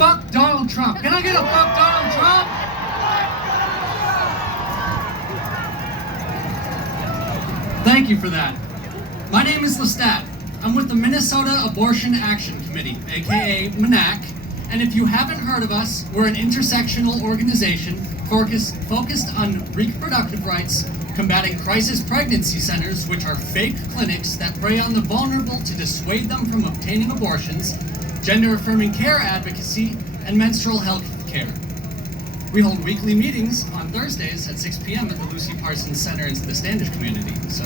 fuck Donald Trump? Can I get a fuck Donald Trump? Thank you for that. My name is Lestat. I'm with the Minnesota Abortion Action Committee, aka MANAC, and if you haven't heard of us, we're an intersectional organization focused on reproductive rights, combating crisis pregnancy centers, which are fake clinics that prey on the vulnerable to dissuade them from obtaining abortions, gender-affirming care advocacy, and menstrual health care. We hold weekly meetings on Thursdays at 6 p.m. at the Lucy Parsons Center in the Standish community. So,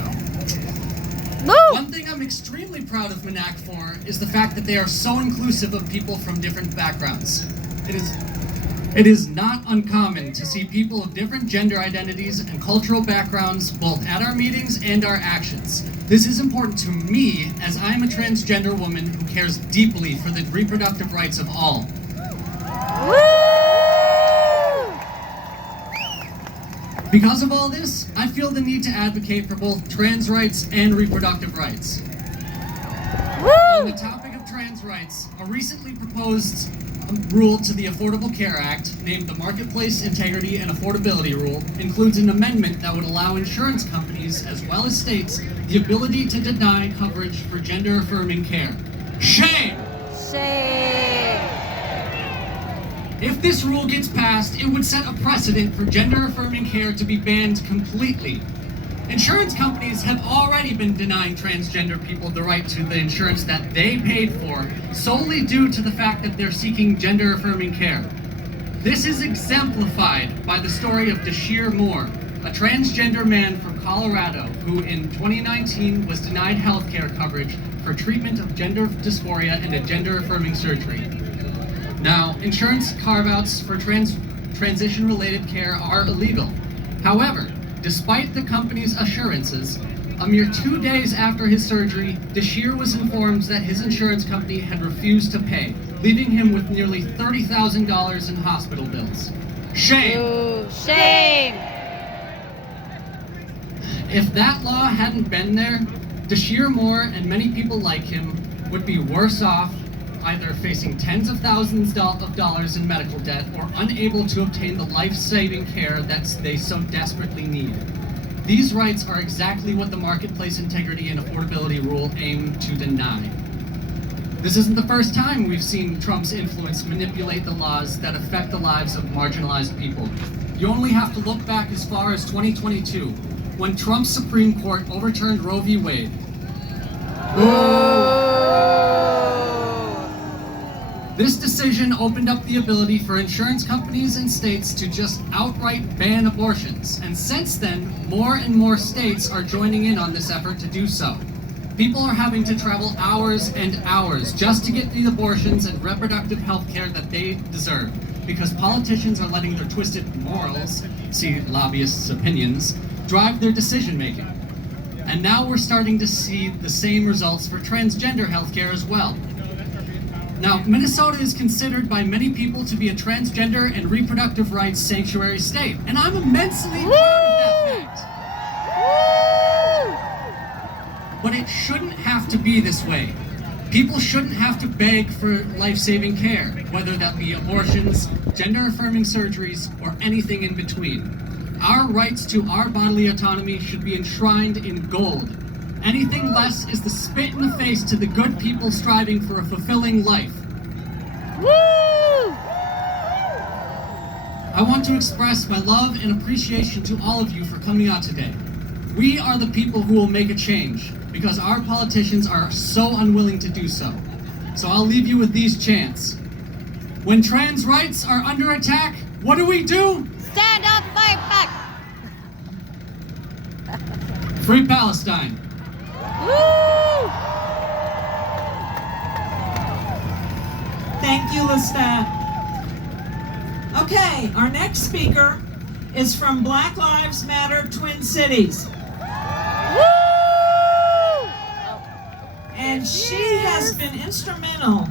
one thing I'm extremely proud of MANAC for is the fact that they are so inclusive of people from different backgrounds. It is not uncommon to see people of different gender identities and cultural backgrounds both at our meetings and our actions. This is important to me as I am a transgender woman who cares deeply for the reproductive rights of all. Because of all this, I feel the need to advocate for both trans rights and reproductive rights. On the topic of trans rights, a recently proposed rule to the Affordable Care Act, named the Marketplace Integrity and Affordability Rule, includes an amendment that would allow insurance companies, as well as states, the ability to deny coverage for gender-affirming care. Shame! Shame! If this rule gets passed, it would set a precedent for gender-affirming care to be banned completely. Insurance companies have already been denying transgender people the right to the insurance that they paid for solely due to the fact that they're seeking gender-affirming care. This is exemplified by the story of Dashir Moore, a transgender man from Colorado who in 2019 was denied health care coverage for treatment of gender dysphoria and a gender-affirming surgery. Now, insurance carve-outs for transition-related care are illegal. However, despite the company's assurances, a mere 2 days after his surgery, Dashir was informed that his insurance company had refused to pay, leaving him with nearly $30,000 in hospital bills. Shame! Ooh, shame! If that law hadn't been there, Dashir Moore and many people like him would be worse off, either facing tens of thousands of dollars in medical debt or unable to obtain the life-saving care that they so desperately need. These rights are exactly what the Marketplace Integrity and Affordability Rule aim to deny. This isn't the first time we've seen Trump's influence manipulate the laws that affect the lives of marginalized people. You only have to look back as far as 2022, when Trump's Supreme Court overturned Roe v. Wade. This decision opened up the ability for insurance companies and states to just outright ban abortions, and since then, more and more states are joining in on this effort to do so. People are having to travel hours and hours just to get the abortions and reproductive health care that they deserve, because politicians are letting their twisted morals, see lobbyists' opinions, drive their decision-making. And now we're starting to see the same results for transgender health care as well. Now, Minnesota is considered by many people to be a transgender and reproductive rights sanctuary state, and I'm immensely proud of that fact. But it shouldn't have to be this way. People shouldn't have to beg for life-saving care, whether that be abortions, gender-affirming surgeries, or anything in between. Our rights to our bodily autonomy should be enshrined in gold. Anything less is the spit in the face to the good people striving for a fulfilling life. Woo! I want to express my love and appreciation to all of you for coming out today. We are the people who will make a change, because our politicians are so unwilling to do so. So I'll leave you with these chants. When trans rights are under attack, what do? Stand up, fight back! Free Palestine. Woo! Thank you, Lestat. Okay, our next speaker is from Black Lives Matter Twin Cities. Woo! And she has been instrumental